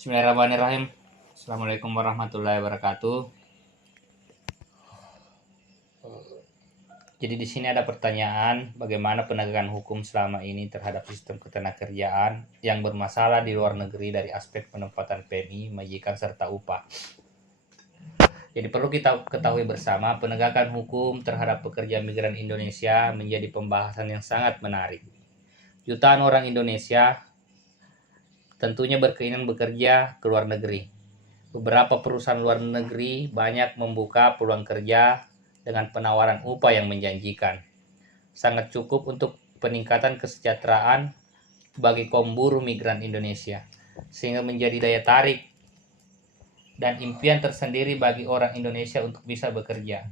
Bismillahirrahmanirrahim. Assalamualaikum warahmatullahi wabarakatuh. Jadi di sini ada pertanyaan, bagaimana penegakan hukum selama ini terhadap sistem ketenagakerjaan yang bermasalah di luar negeri dari aspek penempatan PMI, majikan serta upah. Jadi perlu kita ketahui bersama, penegakan hukum terhadap pekerja migran Indonesia menjadi pembahasan yang sangat menarik. Jutaan orang Indonesia tentunya berkeinginan bekerja ke luar negeri. Beberapa perusahaan luar negeri banyak membuka peluang kerja dengan penawaran upah yang menjanjikan. Sangat cukup untuk peningkatan kesejahteraan bagi kaum buruh migran Indonesia, sehingga menjadi daya tarik dan impian tersendiri bagi orang Indonesia untuk bisa bekerja.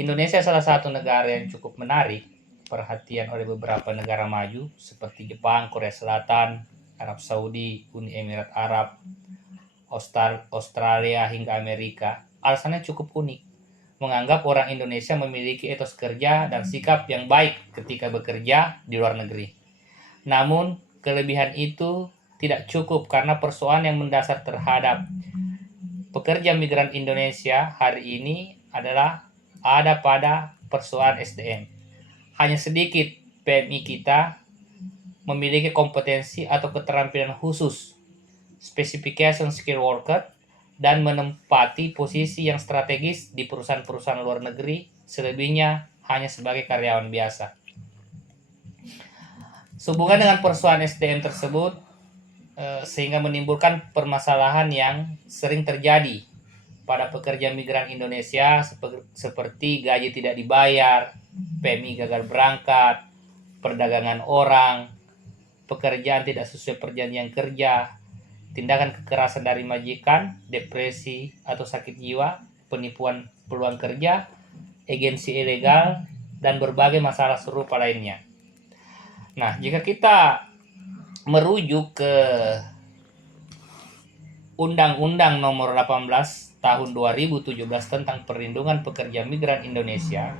Indonesia salah satu negara yang cukup menarik perhatian oleh beberapa negara maju seperti Jepang, Korea Selatan, Arab Saudi, Uni Emirat Arab, Australia hingga Amerika. Alasannya cukup unik. Menganggap orang Indonesia memiliki etos kerja dan sikap yang baik ketika bekerja di luar negeri. Namun, kelebihan itu tidak cukup karena persoalan yang mendasar terhadap pekerja migran Indonesia hari ini adalah ada pada persoalan SDM. Hanya sedikit PMI kita memiliki kompetensi atau keterampilan khusus, specification skill worker, dan menempati posisi yang strategis di perusahaan-perusahaan luar negeri, selebihnya hanya sebagai karyawan biasa. Sehubungan dengan persoalan SDM tersebut, sehingga menimbulkan permasalahan yang sering terjadi pada pekerja migran Indonesia seperti gaji tidak dibayar, PMI gagal berangkat, perdagangan orang, pekerjaan tidak sesuai perjanjian kerja, tindakan kekerasan dari majikan, depresi atau sakit jiwa, penipuan peluang kerja, agensi ilegal, dan berbagai masalah serupa lainnya. Nah, jika kita merujuk ke Undang-Undang Nomor 18 Tahun 2017 tentang Perlindungan Pekerja Migran Indonesia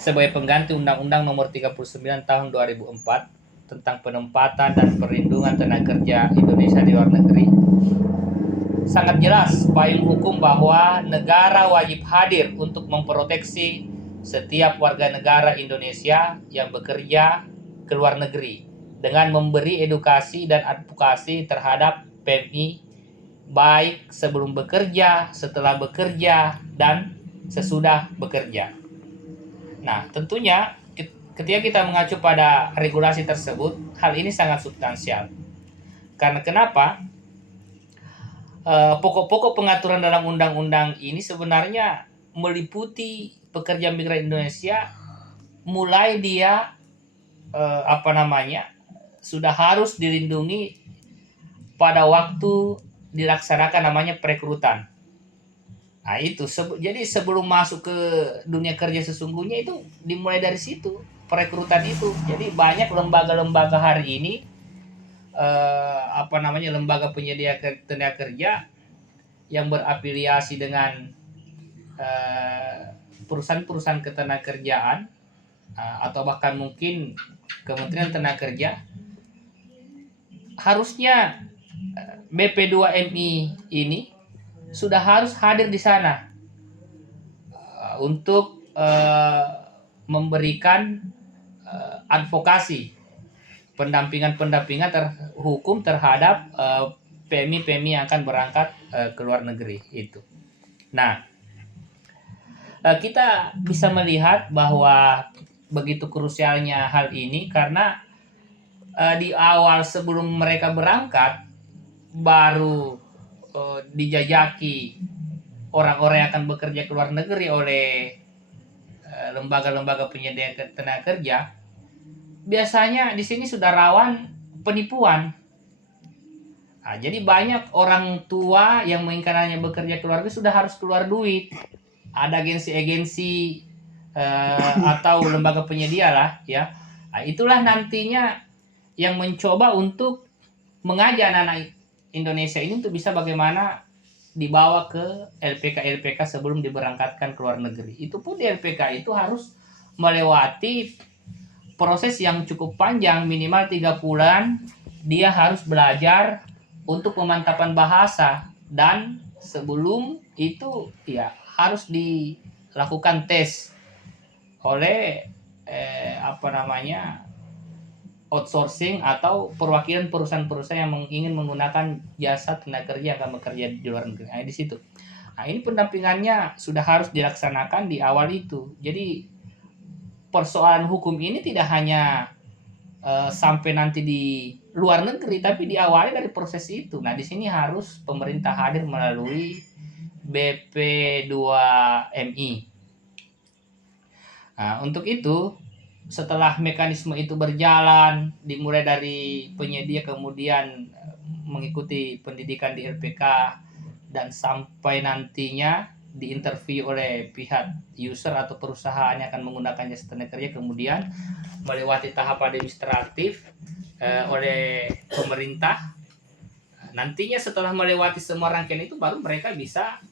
sebagai pengganti Undang-Undang Nomor 39 Tahun 2004 tentang penempatan dan perlindungan tenaga kerja Indonesia di luar negeri, sangat jelas payung hukum bahwa negara wajib hadir untuk memproteksi setiap warga negara Indonesia yang bekerja ke luar negeri dengan memberi edukasi dan advokasi terhadap PMI baik sebelum bekerja, setelah bekerja, dan sesudah bekerja. Nah, tentunya ketika kita mengacu pada regulasi tersebut, hal ini sangat substansial. Karena kenapa? Pokok-pokok pengaturan dalam undang-undang ini sebenarnya meliputi pekerja migran Indonesia, mulai dia sudah harus dilindungi pada waktu dilaksanakan namanya perekrutan. Nah itu, jadi sebelum masuk ke dunia kerja sesungguhnya itu dimulai dari situ, perekrutan itu. Jadi banyak lembaga-lembaga hari ini, lembaga penyedia tenaga kerja yang berafiliasi dengan perusahaan-perusahaan ketenagakerjaan atau bahkan mungkin Kementerian Tenaga Kerja, harusnya BP2MI ini sudah harus hadir di sana untuk memberikan advokasi, pendampingan hukum terhadap PMI yang akan berangkat ke luar negeri itu. Nah, kita bisa melihat bahwa begitu krusialnya hal ini karena di awal sebelum mereka berangkat baru dijajaki orang-orang yang akan bekerja ke luar negeri oleh lembaga-lembaga penyedia tenaga kerja. Biasanya di sini sudah rawan penipuan. Nah, jadi banyak orang tua yang menginginkan hanya bekerja ke luar negeri sudah harus keluar duit. Ada agensi-agensi atau lembaga penyedia lah, ya. Nah, itulah nantinya yang mencoba untuk mengajak anak-anak Indonesia ini untuk bisa bagaimana dibawa ke LPK sebelum diberangkatkan ke luar negeri. Itu pun di LPK itu harus melewati proses yang cukup panjang, minimal 3 bulan. Dia harus belajar untuk pemantapan bahasa, dan sebelum itu ya harus dilakukan tes oleh outsourcing atau perwakilan perusahaan-perusahaan yang ingin menggunakan jasa tenaga kerja yang akan bekerja di luar negeri. Nah, di situ. Nah, ini pendampingannya sudah harus dilaksanakan di awal itu. Jadi persoalan hukum ini tidak hanya sampai nanti di luar negeri, tapi diawali dari proses itu. Nah, di sini harus pemerintah hadir melalui BP2MI. Nah, untuk itu setelah mekanisme itu berjalan, dimulai dari penyedia kemudian mengikuti pendidikan di LPK dan sampai nantinya diinterview oleh pihak user atau perusahaan yang akan menggunakan jasa tenaga kerja, kemudian melewati tahap administratif oleh pemerintah. Nantinya setelah melewati semua rangkaian itu baru mereka bisa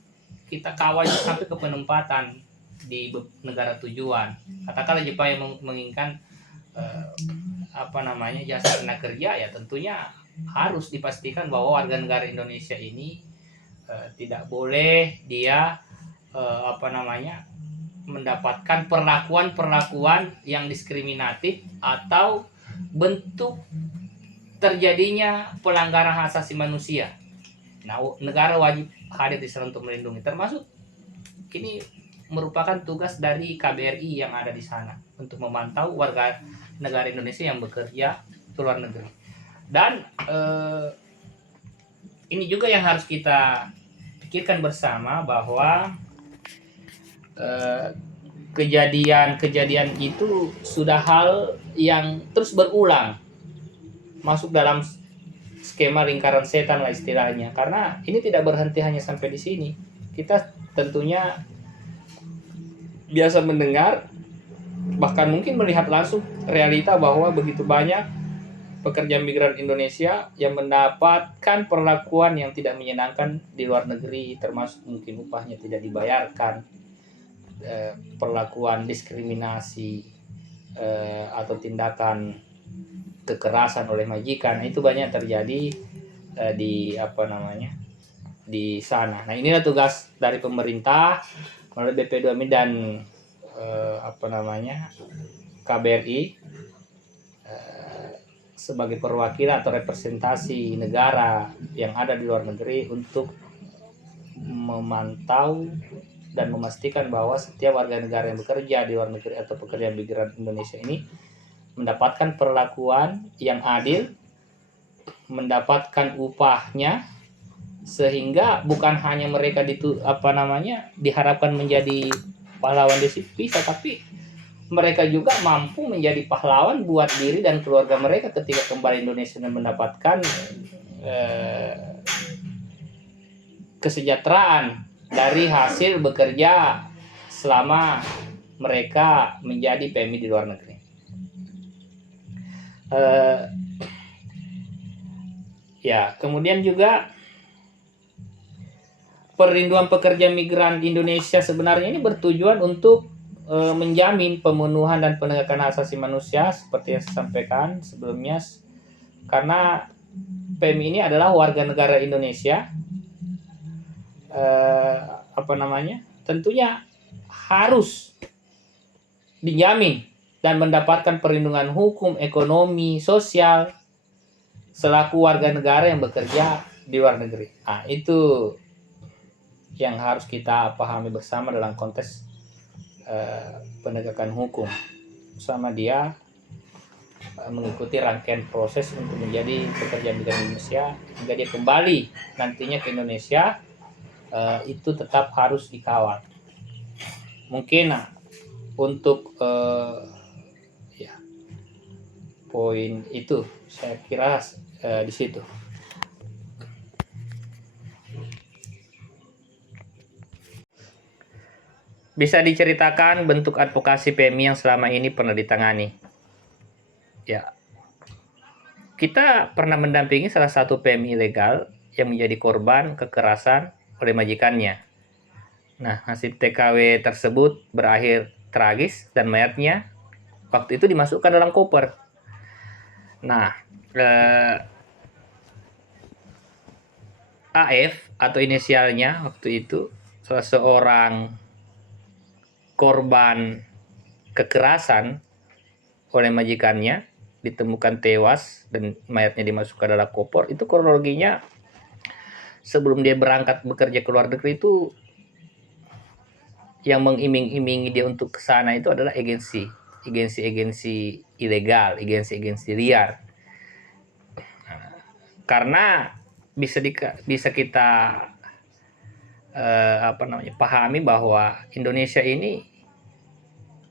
kita kawal sampai ke penempatan di negara tujuan. Katakanlah Jepang yang menginginkan jasa tenaga kerja, ya tentunya harus dipastikan bahwa warga negara Indonesia ini tidak boleh dia mendapatkan perlakuan yang diskriminatif atau bentuk terjadinya pelanggaran hak asasi manusia. Nah, negara wajib hadir di sana untuk melindungi, termasuk ini merupakan tugas dari KBRI yang ada di sana untuk memantau warga negara Indonesia yang bekerja ke luar negeri. Dan ini juga yang harus kita pikirkan bersama, bahwa kejadian-kejadian itu sudah hal yang terus berulang, masuk dalam skema lingkaran setan lah istilahnya, karena ini tidak berhenti hanya sampai di sini. Kita tentunya biasa mendengar, bahkan mungkin melihat langsung realita bahwa begitu banyak pekerja migran Indonesia yang mendapatkan perlakuan yang tidak menyenangkan di luar negeri, termasuk mungkin upahnya tidak dibayarkan, perlakuan diskriminasi atau tindakan kekerasan oleh majikan. Itu banyak terjadi di sana. Nah, inilah tugas dari pemerintah melalui BP2MI dan KBRI sebagai perwakilan atau representasi negara yang ada di luar negeri untuk memantau dan memastikan bahwa setiap warga negara yang bekerja di luar negeri atau pekerja migran Indonesia ini mendapatkan perlakuan yang adil, mendapatkan upahnya, sehingga bukan hanya mereka diharapkan menjadi pahlawan devisa, tapi mereka juga mampu menjadi pahlawan buat diri dan keluarga mereka ketika kembali Indonesia dan mendapatkan kesejahteraan dari hasil bekerja selama mereka menjadi PMI di luar negeri. Kemudian juga perlindungan pekerja migran Indonesia sebenarnya ini bertujuan untuk menjamin pemenuhan dan penegakan hak asasi manusia seperti yang saya sampaikan sebelumnya, karena PMI ini adalah warga negara Indonesia. Tentunya harus dijamin dan mendapatkan perlindungan hukum, ekonomi, sosial selaku warga negara yang bekerja di luar negeri. Nah, itu yang harus kita pahami bersama dalam konteks penegakan hukum, sama dia mengikuti rangkaian proses untuk menjadi pekerja migran Indonesia hingga dia kembali nantinya ke Indonesia. Itu tetap harus dikawal. Mungkin untuk poin itu saya kira di situ. Bisa diceritakan bentuk advokasi PMI yang selama ini pernah ditangani? Ya, kita pernah mendampingi salah satu PMI ilegal yang menjadi korban kekerasan oleh majikannya. Nah, nasib TKW tersebut berakhir tragis dan mayatnya waktu itu dimasukkan dalam koper. Nah, AF atau inisialnya waktu itu salah seorang korban kekerasan oleh majikannya ditemukan tewas dan mayatnya dimasukkan ke dalam koper. Itu kronologinya sebelum dia berangkat bekerja ke luar negeri itu yang mengiming-imingi dia untuk ke sana itu adalah agensi ilegal, agensi liar. Karena bisa kita pahami bahwa Indonesia ini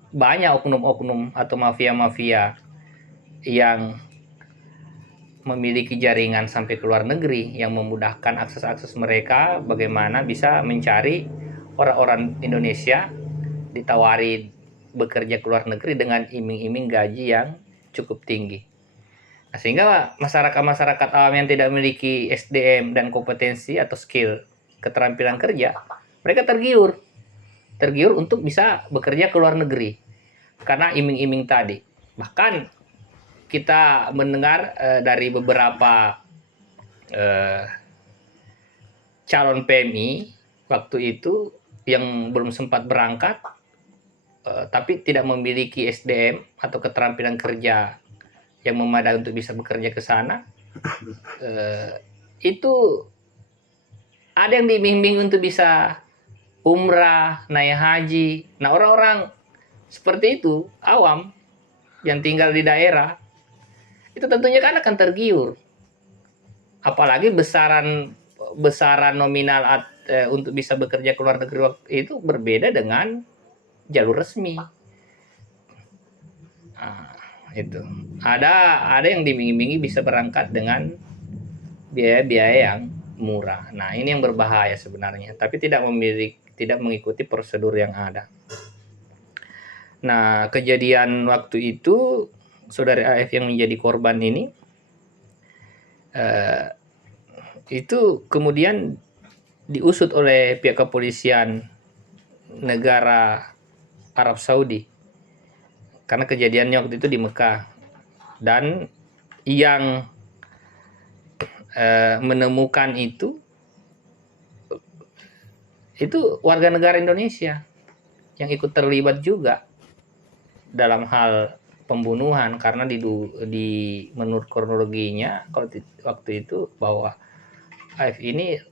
banyak oknum-oknum atau mafia-mafia yang memiliki jaringan sampai ke luar negeri yang memudahkan akses-akses mereka bagaimana bisa mencari orang-orang Indonesia ditawari bekerja ke luar negeri dengan iming-iming gaji yang cukup tinggi. Nah, sehingga masyarakat awam yang tidak memiliki SDM dan kompetensi atau skill keterampilan kerja, mereka tergiur untuk bisa bekerja ke luar negeri karena iming-iming tadi. Bahkan kita mendengar dari beberapa calon PMI waktu itu yang belum sempat berangkat tapi tidak memiliki SDM atau keterampilan kerja yang memadai untuk bisa bekerja ke sana, itu ada yang dibimbing untuk bisa umrah, naik haji. Nah, orang-orang seperti itu awam yang tinggal di daerah itu tentunya kan akan tergiur, apalagi besaran nominal untuk bisa bekerja ke luar negeri waktu itu berbeda dengan jalur resmi. Nah, itu ada yang diiming-imingi bisa berangkat dengan biaya-biaya yang murah. Nah, ini yang berbahaya sebenarnya, tapi tidak mengikuti prosedur yang ada. Nah, kejadian waktu itu saudari AF yang menjadi korban ini itu kemudian diusut oleh pihak kepolisian negara Arab Saudi karena kejadiannya waktu itu di Mekah, dan yang menemukan itu warga negara Indonesia yang ikut terlibat juga dalam hal pembunuhan, karena menurut kronologinya waktu itu bahwa AF ini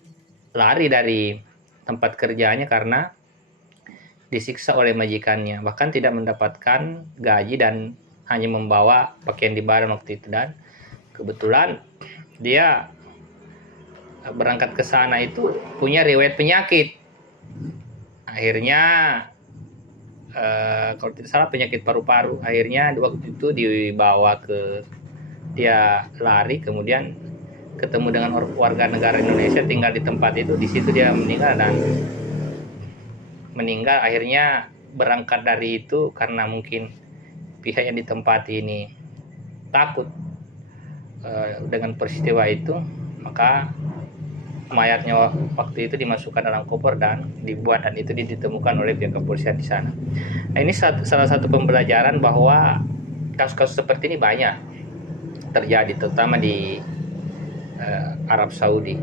lari dari tempat kerjanya karena disiksa oleh majikannya, bahkan tidak mendapatkan gaji dan hanya membawa pakaian di badan waktu itu. Dan kebetulan dia berangkat ke sana itu punya riwayat penyakit. Akhirnya kalau tidak salah penyakit paru-paru. Akhirnya waktu itu dia lari, kemudian ketemu dengan warga negara Indonesia tinggal di tempat itu. Di situ dia meninggal. Akhirnya berangkat dari itu karena mungkin pihak yang di tempat ini takut dengan peristiwa itu, maka mayatnya waktu itu dimasukkan dalam koper dan dibuat, dan itu ditemukan oleh pihak kepolisian di sana. Nah, ini salah satu pembelajaran bahwa kasus-kasus seperti ini banyak terjadi, terutama di Arab Saudi.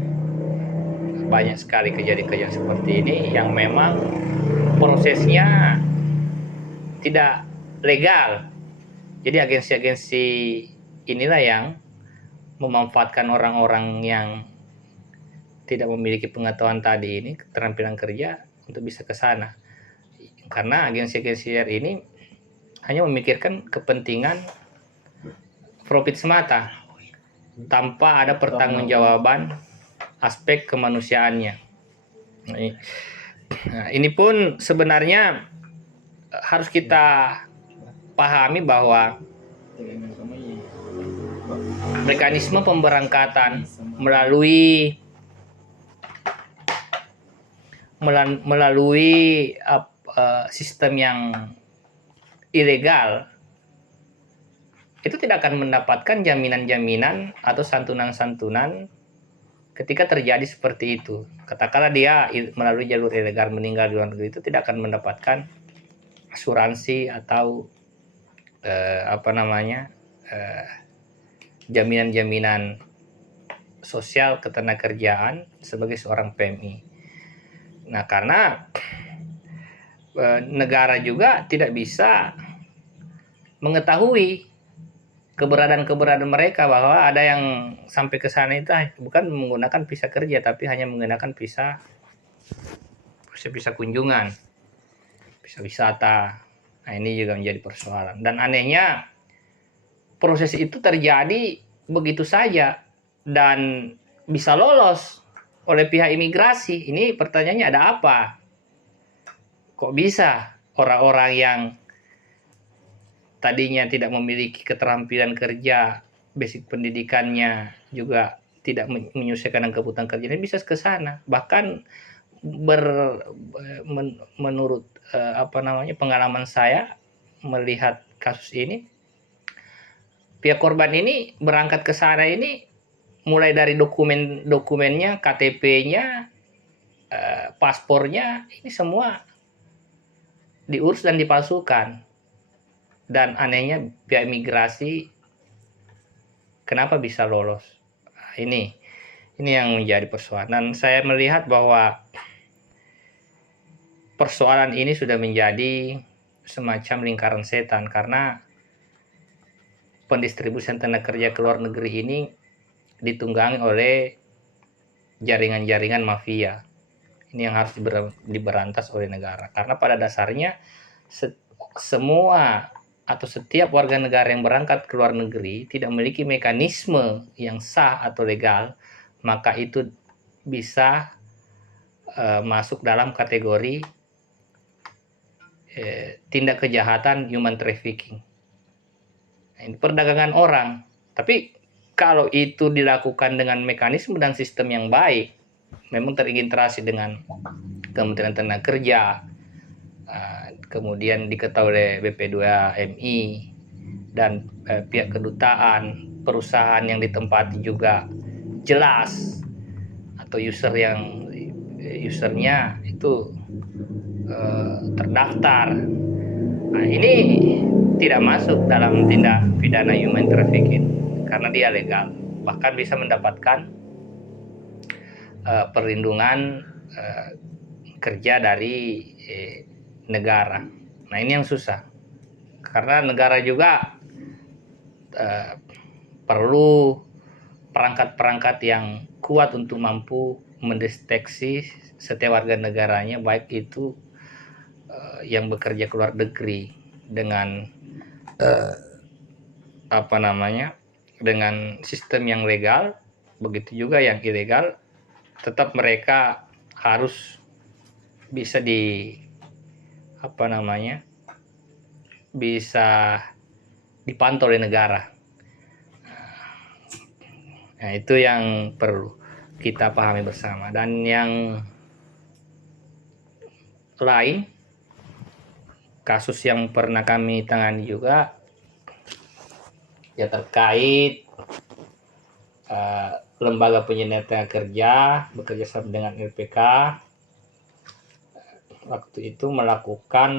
Banyak sekali kejadian-kejadian seperti ini yang memang prosesnya tidak legal. Jadi agensi-agensi inilah yang memanfaatkan orang-orang yang tidak memiliki pengetahuan tadi ini, keterampilan kerja, untuk bisa ke sana. Karena agensi-agensi ini hanya memikirkan kepentingan profit semata tanpa ada pertanggungjawaban aspek kemanusiaannya. Nah, ini pun sebenarnya harus kita pahami bahwa mekanisme pemberangkatan melalui sistem yang ilegal itu tidak akan mendapatkan jaminan-jaminan atau santunan-santunan ketika terjadi seperti itu. Katakanlah dia melalui jalur ilegal meninggal di luar negeri, itu tidak akan mendapatkan asuransi atau jaminan-jaminan sosial ketenagakerjaan sebagai seorang PMI. Nah, karena negara juga tidak bisa mengetahui keberadaan mereka, bahwa ada yang sampai ke sana itu bukan menggunakan visa kerja, tapi hanya menggunakan visa kunjungan, visa wisata. Nah, ini juga menjadi persoalan. Dan anehnya proses itu terjadi begitu saja dan bisa lolos oleh pihak imigrasi. Ini pertanyaannya, ada apa? Kok bisa orang-orang yang tadinya tidak memiliki keterampilan kerja, basic pendidikannya juga tidak menyelesaikan kebutuhan kerja, ini bisa ke sana. Bahkan menurut pengalaman saya melihat kasus ini, pihak korban ini berangkat ke sana ini mulai dari dokumennya, KTP-nya, paspornya, ini semua diurus dan dipalsukan. Dan anehnya pihak imigrasi kenapa bisa lolos? Nah, ini yang menjadi persoalan. Dan saya melihat bahwa persoalan ini sudah menjadi semacam lingkaran setan, karena pendistribusian tenaga kerja ke luar negeri ini ditunggangi oleh jaringan-jaringan mafia. Ini yang harus diberantas oleh negara, karena pada dasarnya semua atau setiap warga negara yang berangkat ke luar negeri tidak memiliki mekanisme yang sah atau legal, maka itu bisa masuk dalam kategori tindak kejahatan human trafficking. Nah, ini perdagangan orang. Tapi kalau itu dilakukan dengan mekanisme dan sistem yang baik, memang terintegrasi dengan Kementerian Tenaga Kerja, kemudian diketahui oleh BP2MI dan pihak kedutaan, perusahaan yang ditempati juga jelas, atau usernya itu terdaftar. Nah, ini tidak masuk dalam tindak pidana human trafficking karena dia legal, bahkan bisa mendapatkan perlindungan kerja dari negara. Nah, ini yang susah, karena negara juga perlu perangkat-perangkat yang kuat untuk mampu mendeteksi setiap warga negaranya, baik itu yang bekerja ke luar negeri dengan dengan sistem yang legal, begitu juga yang ilegal, tetap mereka harus bisa bisa dipantau oleh negara. Nah, itu yang perlu kita pahami bersama. Dan yang lain, kasus yang pernah kami tangani juga ya terkait lembaga penyediaan tenaga kerja bekerja sama dengan LPK waktu itu melakukan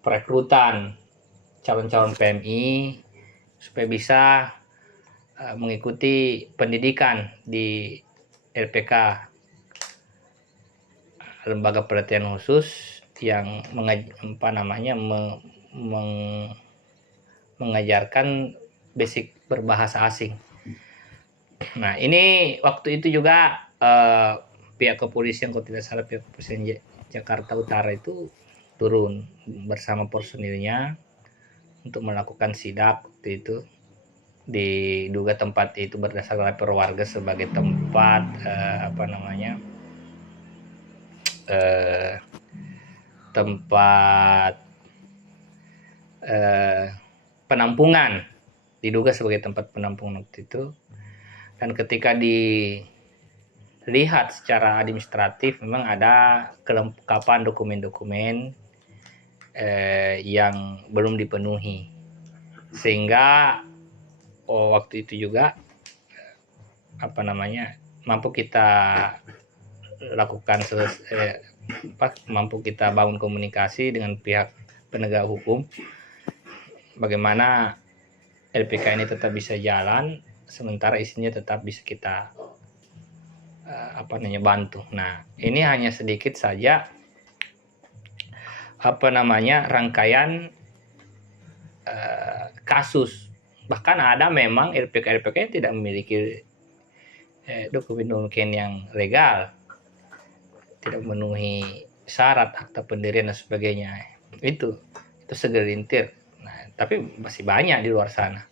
perekrutan calon-calon PMI supaya bisa mengikuti pendidikan di LPK, lembaga pelatihan khusus yang mengajarkan basic berbahasa asing. Nah, ini waktu itu juga pihak kepolisian, kalau tidak salah pihak kepolisian Jakarta Utara itu turun bersama personilnya untuk melakukan sidak. Waktu itu diduga tempat itu berdasarkan lapor warga sebagai tempat tempat penampungan, diduga sebagai tempat penampungan waktu itu. Dan ketika dilihat secara administratif, memang ada kelengkapan dokumen-dokumen yang belum dipenuhi, sehingga waktu itu juga mampu kita lakukan mampu kita bangun komunikasi dengan pihak penegak hukum, bagaimana LPK ini tetap bisa jalan, sementara isinya tetap bisa kita bantu. Nah, ini hanya sedikit saja rangkaian kasus. Bahkan ada memang LPK yang tidak memiliki dokumen-dokumen yang legal, tidak memenuhi syarat akta pendirian dan sebagainya. Itu segelintir. Nah, tapi masih banyak di luar sana.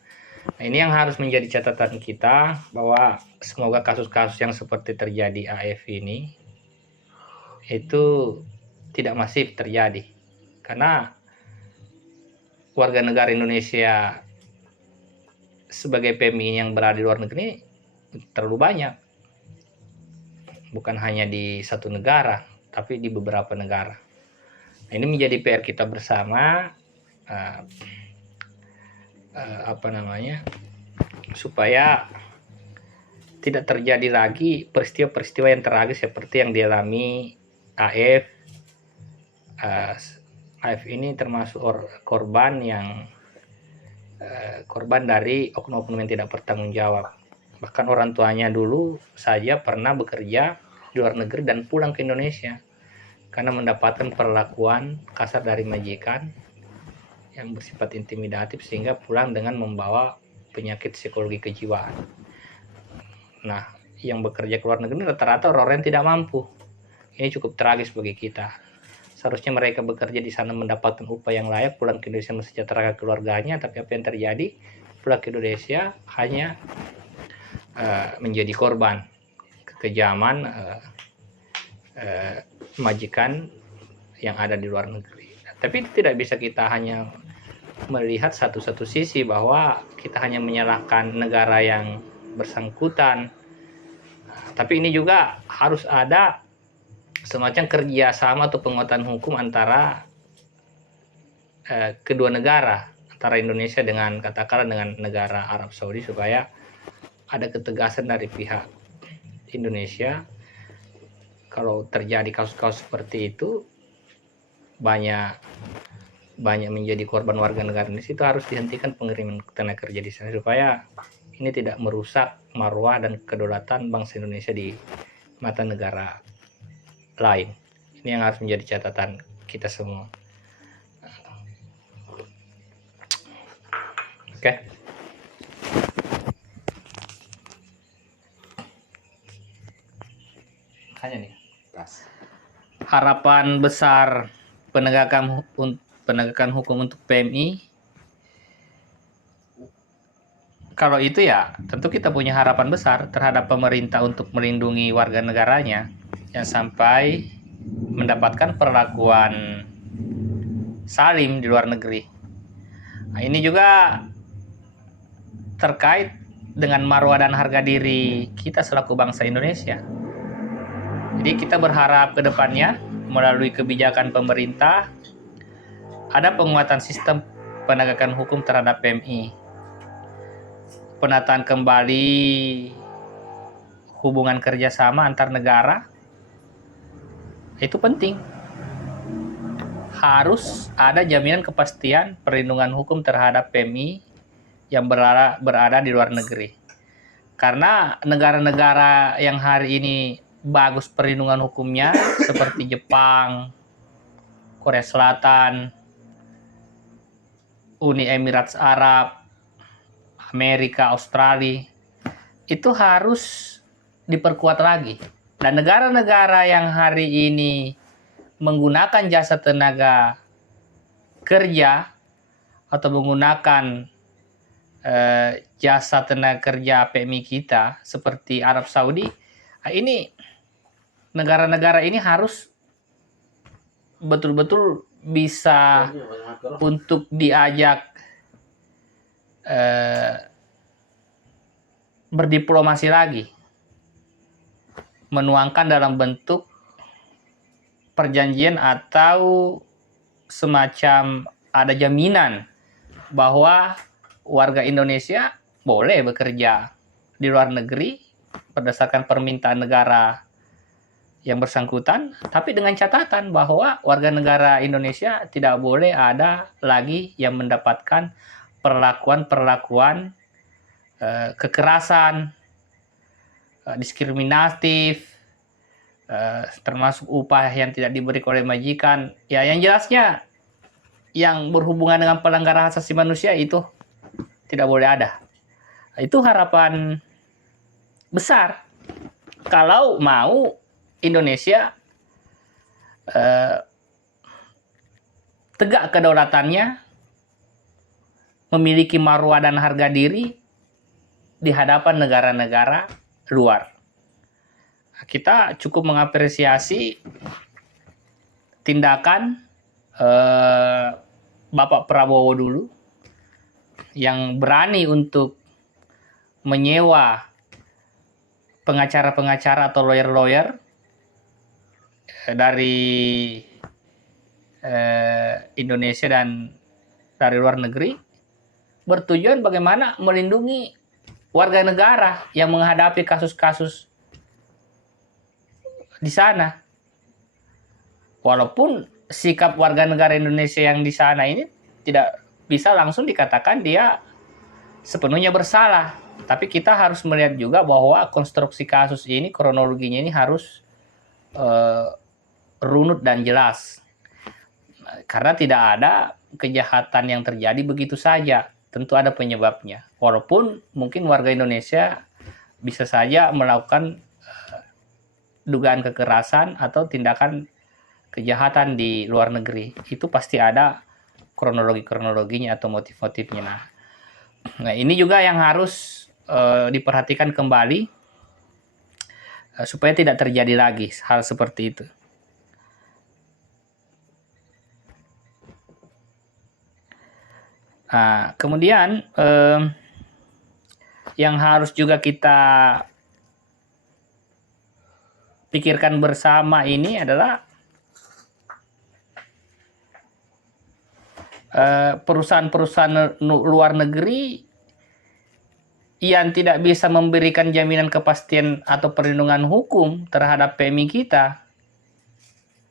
Nah, ini yang harus menjadi catatan kita, bahwa semoga kasus-kasus yang seperti terjadi AF ini itu tidak masif terjadi, karena warga negara Indonesia sebagai PMI yang berada di luar negeri terlalu banyak, bukan hanya di satu negara tapi di beberapa negara. Nah, ini menjadi PR kita bersama, supaya tidak terjadi lagi peristiwa-peristiwa yang tragis seperti yang dialami AF. AF ini termasuk korban dari oknum-oknum yang tidak bertanggung jawab. Bahkan orang tuanya dulu saja pernah bekerja di luar negeri dan pulang ke Indonesia karena mendapatkan perlakuan kasar dari majikan yang bersifat intimidatif, sehingga pulang dengan membawa penyakit psikologi kejiwaan. Nah, yang bekerja ke luar negeri rata-rata orang yang tidak mampu. Ini cukup tragis bagi kita. Seharusnya mereka bekerja di sana mendapatkan upah yang layak, pulang ke Indonesia mensejahterakan keluarganya, tapi apa yang terjadi? Pulang ke Indonesia hanya menjadi korban kekejaman majikan yang ada di luar negeri. Tapi itu tidak bisa kita hanya melihat satu-satu sisi, bahwa kita hanya menyalahkan negara yang bersangkutan. Tapi ini juga harus ada semacam kerjasama atau penguatan hukum antara kedua negara, antara Indonesia dengan negara Arab Saudi, supaya ada ketegasan dari pihak Indonesia. Kalau terjadi kasus-kasus seperti itu, banyak menjadi korban warga negara Indonesia, itu harus dihentikan pengiriman tenaga kerja di sana, supaya ini tidak merusak marwah dan kedaulatan bangsa Indonesia di mata negara lain. Ini yang harus menjadi catatan kita semua. Oke. Hanya nih. Harapan besar penegakan hukum untuk PMI, kalau itu ya tentu kita punya harapan besar terhadap pemerintah untuk melindungi warga negaranya yang sampai mendapatkan perlakuan salim di luar negeri. Nah, ini juga terkait dengan marwah dan harga diri kita selaku bangsa Indonesia. Jadi kita berharap ke depannya melalui kebijakan pemerintah ada penguatan sistem penegakan hukum terhadap PMI. Penataan kembali hubungan kerjasama antar negara itu penting. Harus ada jaminan kepastian perlindungan hukum terhadap PMI yang berada di luar negeri. Karena negara-negara yang hari ini bagus perlindungan hukumnya seperti Jepang, Korea Selatan, Uni Emirat Arab, Amerika, Australia, itu harus diperkuat lagi. Dan negara-negara yang hari ini menggunakan jasa tenaga kerja atau menggunakan jasa tenaga kerja PMI kita seperti Arab Saudi, ini negara-negara ini harus betul-betul bisa untuk diajak berdiplomasi lagi, menuangkan dalam bentuk perjanjian atau semacam ada jaminan bahwa warga Indonesia boleh bekerja di luar negeri berdasarkan permintaan negara yang bersangkutan, tapi dengan catatan bahwa warga negara Indonesia tidak boleh ada lagi yang mendapatkan perlakuan kekerasan, diskriminatif, termasuk upah yang tidak diberi oleh majikan. Ya, yang jelasnya yang berhubungan dengan pelanggaran hak asasi manusia itu tidak boleh ada. Itu harapan besar kalau mau Indonesia tegak kedaulatannya, memiliki marwah dan harga diri di hadapan negara-negara luar. Kita cukup mengapresiasi tindakan Bapak Prabowo dulu yang berani untuk menyewa pengacara-pengacara atau lawyer-lawyer dari Indonesia dan dari luar negeri, bertujuan bagaimana melindungi warga negara yang menghadapi kasus-kasus di sana. Walaupun sikap warga negara Indonesia yang di sana ini tidak bisa langsung dikatakan dia sepenuhnya bersalah, tapi kita harus melihat juga bahwa konstruksi kasus ini, kronologinya ini harus runut dan jelas, karena tidak ada kejahatan yang terjadi begitu saja. Tentu ada penyebabnya. Walaupun mungkin warga Indonesia bisa saja melakukan dugaan kekerasan atau tindakan kejahatan di luar negeri. Itu pasti ada kronologinya atau motif-motifnya. Nah, ini juga yang harus diperhatikan kembali supaya tidak terjadi lagi hal seperti itu. Nah, kemudian yang harus juga kita pikirkan bersama ini adalah perusahaan-perusahaan luar negeri yang tidak bisa memberikan jaminan kepastian atau perlindungan hukum terhadap PMI kita,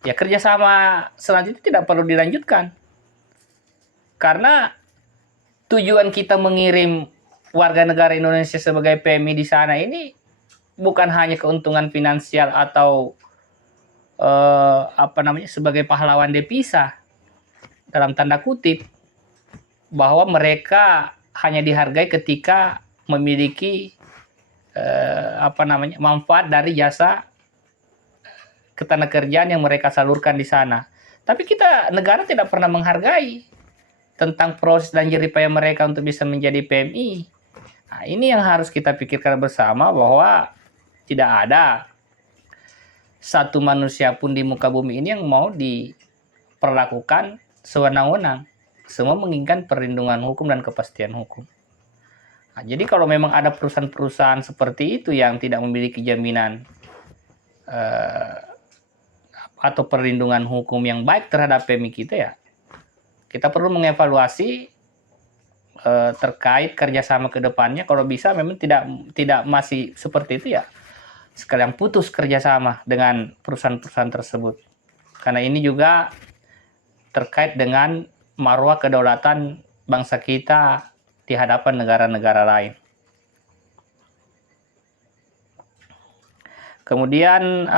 ya kerjasama selanjutnya tidak perlu dilanjutkan. Karena tujuan kita mengirim warga negara Indonesia sebagai PMI di sana ini bukan hanya keuntungan finansial atau sebagai pahlawan devisa dalam tanda kutip, bahwa mereka hanya dihargai ketika memiliki manfaat dari jasa ketenagakerjaan yang mereka salurkan di sana. Tapi kita negara tidak pernah menghargai tentang proses dan jeripaya mereka untuk bisa menjadi PMI. Nah, ini yang harus kita pikirkan bersama, bahwa tidak ada satu manusia pun di muka bumi ini yang mau diperlakukan sewenang-wenang. Semua menginginkan perlindungan hukum dan kepastian hukum. Nah, jadi kalau memang ada perusahaan-perusahaan seperti itu yang tidak memiliki jaminan atau perlindungan hukum yang baik terhadap PMI kita, ya kita perlu mengevaluasi terkait kerjasama ke depannya. Kalau bisa memang tidak masih seperti itu, ya sekalian putus kerjasama dengan perusahaan-perusahaan tersebut. Karena ini juga terkait dengan marwah kedaulatan bangsa kita di hadapan negara-negara lain. Kemudian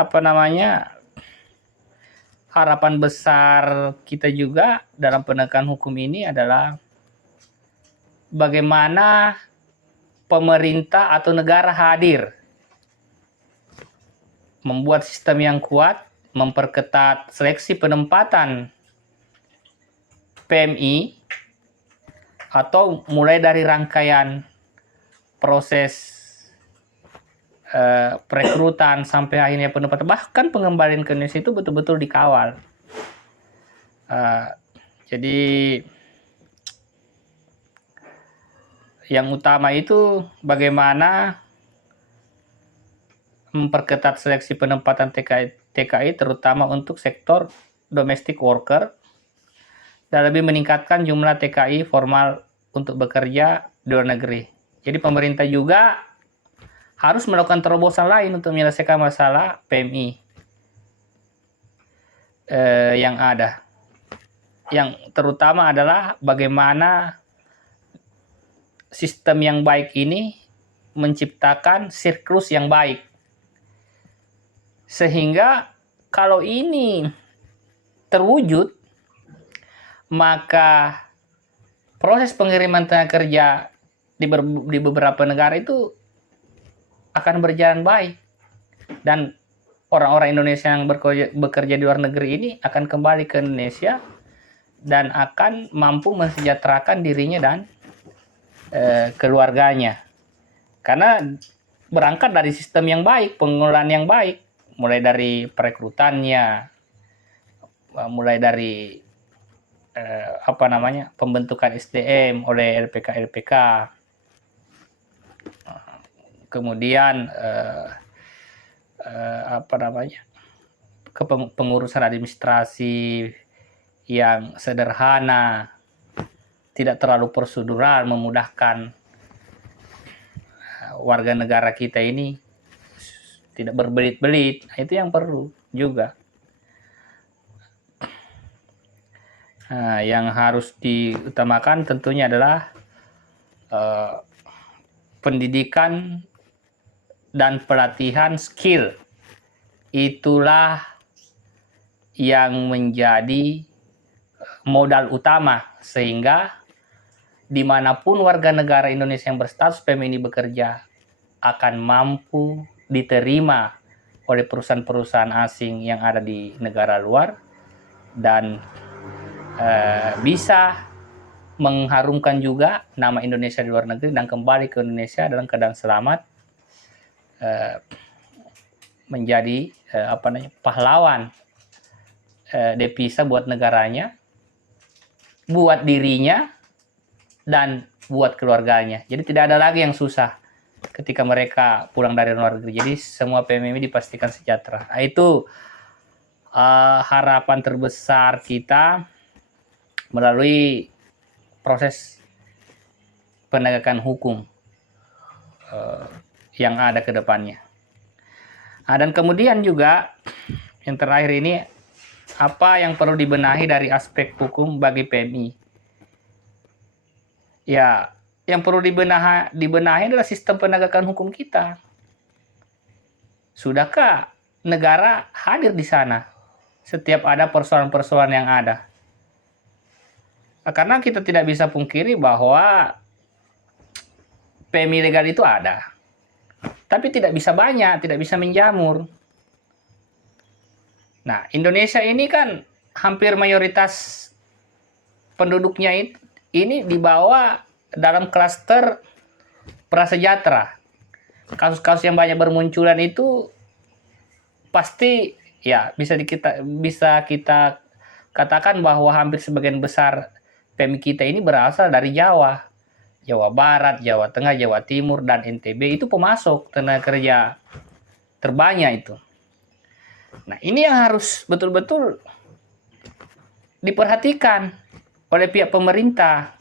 harapan besar kita juga dalam penegakan hukum ini adalah bagaimana pemerintah atau negara hadir, membuat sistem yang kuat, memperketat seleksi penempatan PMI, atau mulai dari rangkaian proses perekrutan sampai akhirnya penempatan, bahkan pengembalian ke Indonesia itu betul-betul dikawal. Jadi yang utama itu bagaimana memperketat seleksi penempatan TKI terutama untuk sektor domestic worker, dan lebih meningkatkan jumlah TKI formal untuk bekerja di luar negeri. Jadi pemerintah juga harus melakukan terobosan lain untuk menyelesaikan masalah PMI yang ada. Yang terutama adalah bagaimana sistem yang baik ini menciptakan siklus yang baik. Sehingga kalau ini terwujud, maka proses pengiriman tenaga kerja di beberapa negara itu akan berjalan baik. Dan orang-orang Indonesia yang bekerja di luar negeri ini akan kembali ke Indonesia dan akan mampu mensejahterakan dirinya dan keluarganya. Karena berangkat dari sistem yang baik, pengelolaan yang baik, mulai dari perekrutannya, mulai dari pembentukan SDM oleh LPK, kemudian pengurusan administrasi yang sederhana, tidak terlalu prosedural, memudahkan warga negara kita ini tidak berbelit-belit. Nah, itu yang perlu juga. Nah, yang harus diutamakan tentunya adalah pendidikan dan pelatihan skill. Itulah yang menjadi modal utama, sehingga dimanapun warga negara Indonesia yang berstatus PMI ini bekerja akan mampu diterima oleh perusahaan-perusahaan asing yang ada di negara luar dan bisa mengharumkan juga nama Indonesia di luar negeri dan kembali ke Indonesia dalam keadaan selamat, menjadi pahlawan devisa buat negaranya, buat dirinya, dan buat keluarganya. Jadi tidak ada lagi yang susah ketika mereka pulang dari luar negeri. Jadi semua PMI dipastikan sejahtera. Nah, itu harapan terbesar kita melalui proses penegakan hukum yang ada ke depannya. Nah, dan kemudian juga yang terakhir ini, apa yang perlu dibenahi dari aspek hukum bagi PMI? Ya, yang perlu dibenahi adalah sistem penegakan hukum kita. Sudahkah negara hadir di sana setiap ada persoalan-persoalan yang ada? Karena kita tidak bisa pungkiri bahwa PMI legal itu ada, tapi tidak bisa banyak, tidak bisa menjamur. Nah, Indonesia ini kan hampir mayoritas penduduknya ini dibawa dalam klaster prasejahtera. Kasus-kasus yang banyak bermunculan itu pasti ya bisa kita katakan bahwa hampir sebagian besar PMI kita ini berasal dari Jawa. Jawa Barat, Jawa Tengah, Jawa Timur, dan NTB itu pemasok tenaga kerja terbanyak itu. Nah, ini yang harus betul-betul diperhatikan oleh pihak pemerintah,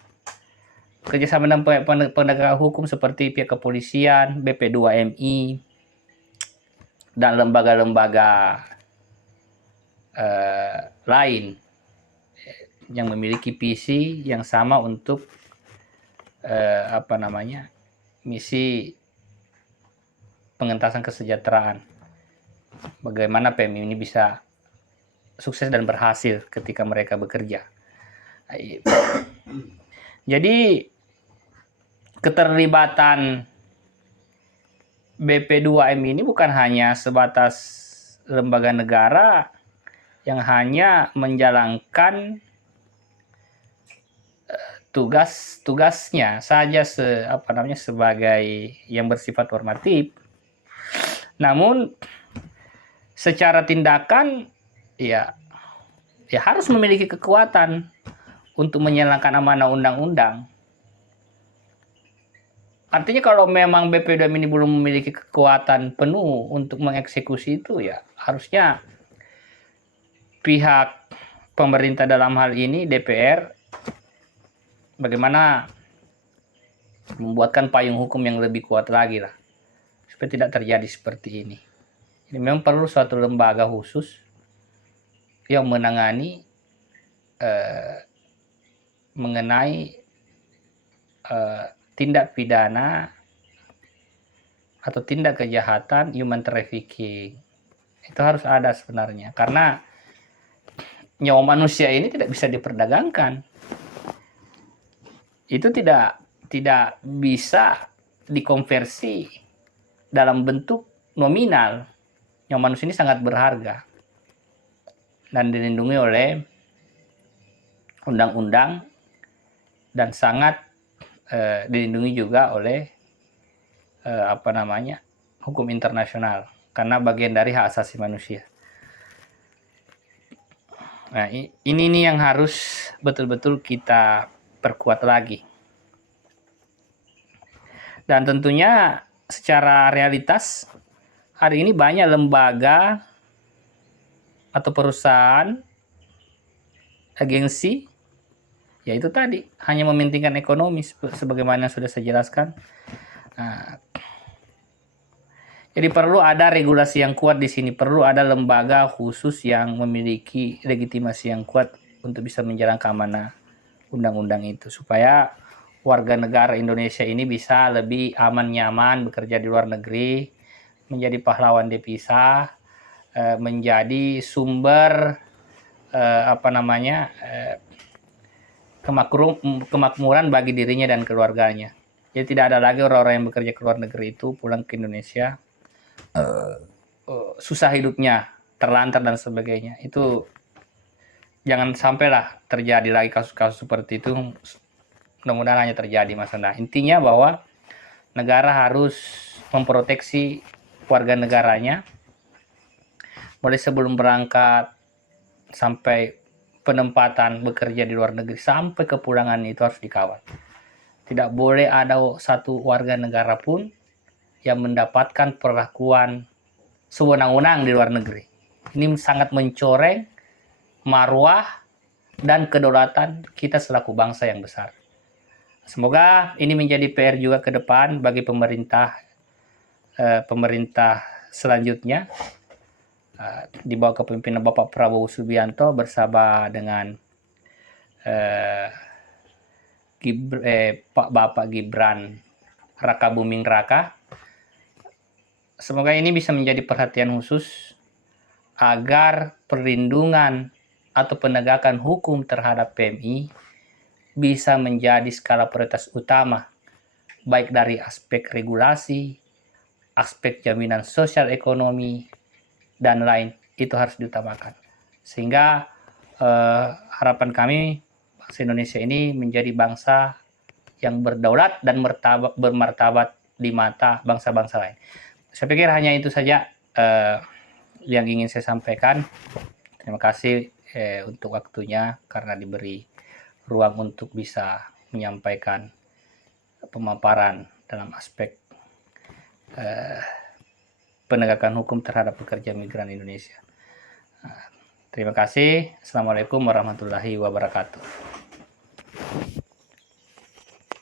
kerjasama dengan penegak hukum seperti pihak kepolisian, BP2MI, dan lembaga-lembaga lain yang memiliki visi yang sama untuk misi pengentasan kesejahteraan. Bagaimana PMI ini bisa sukses dan berhasil ketika mereka bekerja. Jadi keterlibatan BP2M ini bukan hanya sebatas lembaga negara yang hanya menjalankan tugasnya saja sebagai yang bersifat normatif. Namun secara tindakan ya harus memiliki kekuatan untuk menjalankan amanah undang-undang. Artinya kalau memang BP2M ini belum memiliki kekuatan penuh untuk mengeksekusi itu, ya harusnya pihak pemerintah dalam hal ini DPR bagaimana membuatkan payung hukum yang lebih kuat lagi lah, supaya tidak terjadi seperti ini. Ini memang perlu suatu lembaga khusus yang menangani mengenai tindak pidana atau tindak kejahatan human trafficking. Itu harus ada sebenarnya, karena nyawa manusia ini tidak bisa diperdagangkan. Itu tidak bisa dikonversi dalam bentuk nominal. Nyawa manusia ini sangat berharga dan dilindungi oleh undang-undang dan sangat dilindungi juga oleh hukum internasional, karena bagian dari hak asasi manusia. Nah, ini nih yang harus betul-betul kita perkuat lagi. Dan tentunya secara realitas hari ini banyak lembaga atau perusahaan, agensi, ya itu tadi hanya mementingkan ekonomi sebagaimana sudah saya jelaskan. Nah, jadi perlu ada regulasi yang kuat di sini, perlu ada lembaga khusus yang memiliki legitimasi yang kuat untuk bisa menjalankan amanah undang-undang itu, supaya warga negara Indonesia ini bisa lebih aman nyaman bekerja di luar negeri, menjadi pahlawan devisa, menjadi sumber kemakmuran bagi dirinya dan keluarganya. Jadi tidak ada lagi orang-orang yang bekerja ke luar negeri itu pulang ke Indonesia susah hidupnya, terlantar dan sebagainya. Itu jangan sampailah terjadi lagi kasus-kasus seperti itu. Mudah-mudahan hanya terjadi, Mas Anda. Intinya bahwa negara harus memproteksi warga negaranya mulai sebelum berangkat sampai penempatan bekerja di luar negeri sampai kepulangan, itu harus dikawal. Tidak boleh ada satu warga negara pun yang mendapatkan perlakuan sewenang-wenang di luar negeri. Ini sangat mencoreng marwah dan kedaulatan kita selaku bangsa yang besar. Semoga ini menjadi PR juga ke depan bagi pemerintah selanjutnya di bawah kepemimpinan Bapak Prabowo Subianto bersama dengan Bapak Gibran Raka Buming Raka. Semoga ini bisa menjadi perhatian khusus agar perlindungan atau penegakan hukum terhadap PMI bisa menjadi skala prioritas utama, baik dari aspek regulasi, aspek jaminan sosial ekonomi, dan lain. Itu harus diutamakan. Sehingga harapan kami bangsa Indonesia ini menjadi bangsa yang berdaulat dan bermartabat di mata bangsa-bangsa lain. Saya pikir hanya itu saja yang ingin saya sampaikan. Terima kasih untuk waktunya karena diberi ruang untuk bisa menyampaikan pemaparan dalam aspek penegakan hukum terhadap pekerja migran Indonesia. Terima kasih. Assalamualaikum warahmatullahi wabarakatuh.